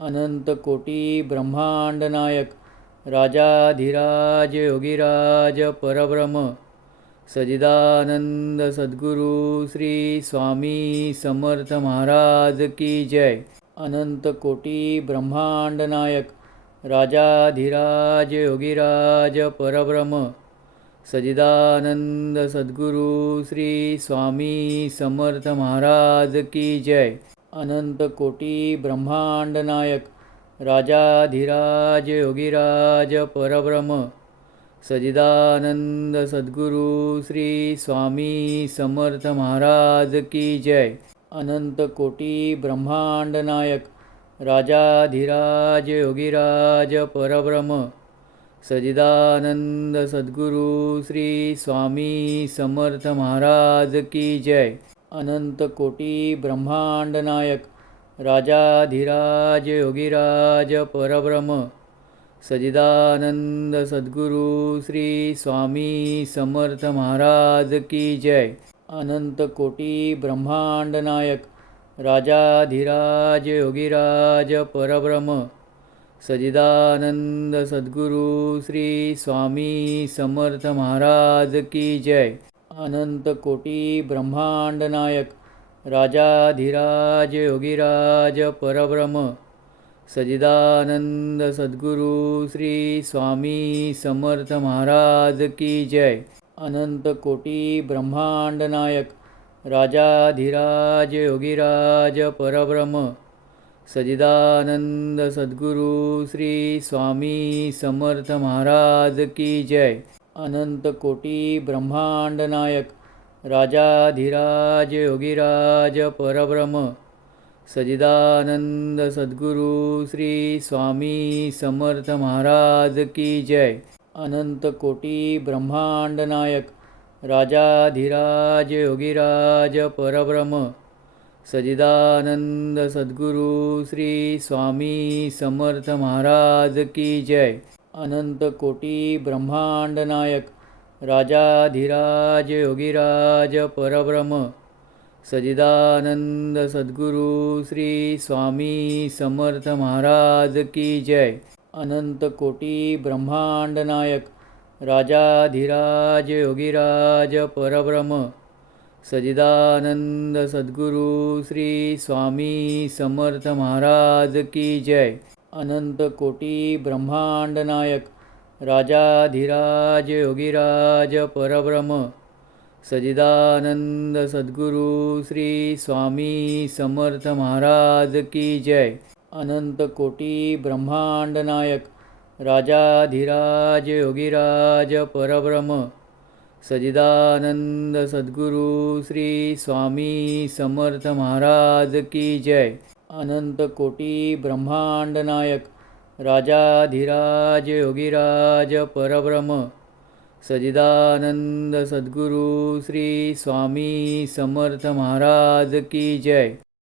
अनंत कोटी ब्रह्मांड नायक राजाधिराज योगीराज परब्रह्म सजिदानंद सद्गुरु श्री स्वामी समर्थ महाराज की जय। अनंत कोटी ब्रह्मांड नायक राजाधिराज योगीराज परब्रह्म सजिदानंद सद्गुरु श्री स्वामी समर्थ महाराज की जय। अनंत कोटी ब्रह्मांड नायक राजाधिराज योगीराज परब्रह्म सजिदानंद सद्गुरु श्री स्वामी समर्थ महाराज की जय। अनंत कोटी ब्रह्मांड नायक राजाधिराज योगीराज परब्रह्म सजिदानंद सद्गुरु श्री स्वामी समर्थ महाराज की जय। अनंत कोटी ब्रह्मांड नायक राजाधिराज योगीराज परब्रह्म सजिदानंद सद्गुरु श्री स्वामी समर्थ महाराज की जय। अनंत कोटी ब्रह्मांड नायक राजाधिराज योगीराज परब्रह्म सजिदानंद सद्गुरु श्री स्वामी समर्थ महाराज की जय। अनंत कोटी ब्रह्मांड नायक राजाधिराज योगीराज परब्रह्म सजिदानंद सद्गुरु श्री स्वामी समर्थ महाराज की जय। अनंत कोटी ब्रह्मांड नायक राजाधिराज योगीराज परब्रह्म सजिदानंद सद्गुरु श्री स्वामी समर्थ महाराज की जय। अनंत कोटी ब्रह्मांड नायक राजाधिराज योगीराज परब्रह्म सजिदानंद सद्गुरु श्री स्वामी समर्थ महाराज की जय। अनंत कोटी ब्रह्मांड नायक राजाधिराज योगीराज परब्रह्म सजिदानंद सद्गुरु श्री स्वामी समर्थ महाराज की जय। अनंत कोटी ब्रह्मांड नायक राजाधिराज योगीराज परब्रह्म सजिदानंद सद्गुरु श्री स्वामी समर्थ महाराज की जय। अनंत कोटी ब्रह्मांड नायक राजाधिराज योगीराज परब्रह्म सजिदानंद सद्गुरु श्री स्वामी समर्थ महाराज की जय। अनंत कोटी ब्रह्मांड नायक राजाधिराज योगीराज परब्रह्म सजिदानंद सद्गुरु श्री स्वामी समर्थ महाराज की जय। अनंत कोटी ब्रह्मांड नायक राजाधिराज योगीराज परब्रह्म सजिदानंद सद्गुरु श्री स्वामी समर्थ महाराज की जय। अनंत कोटी ब्रह्मांड नायक राजाधिराज योगीराज परब्रह्म सजिदानंद सद्गुरु श्री स्वामी समर्थ महाराज की जय।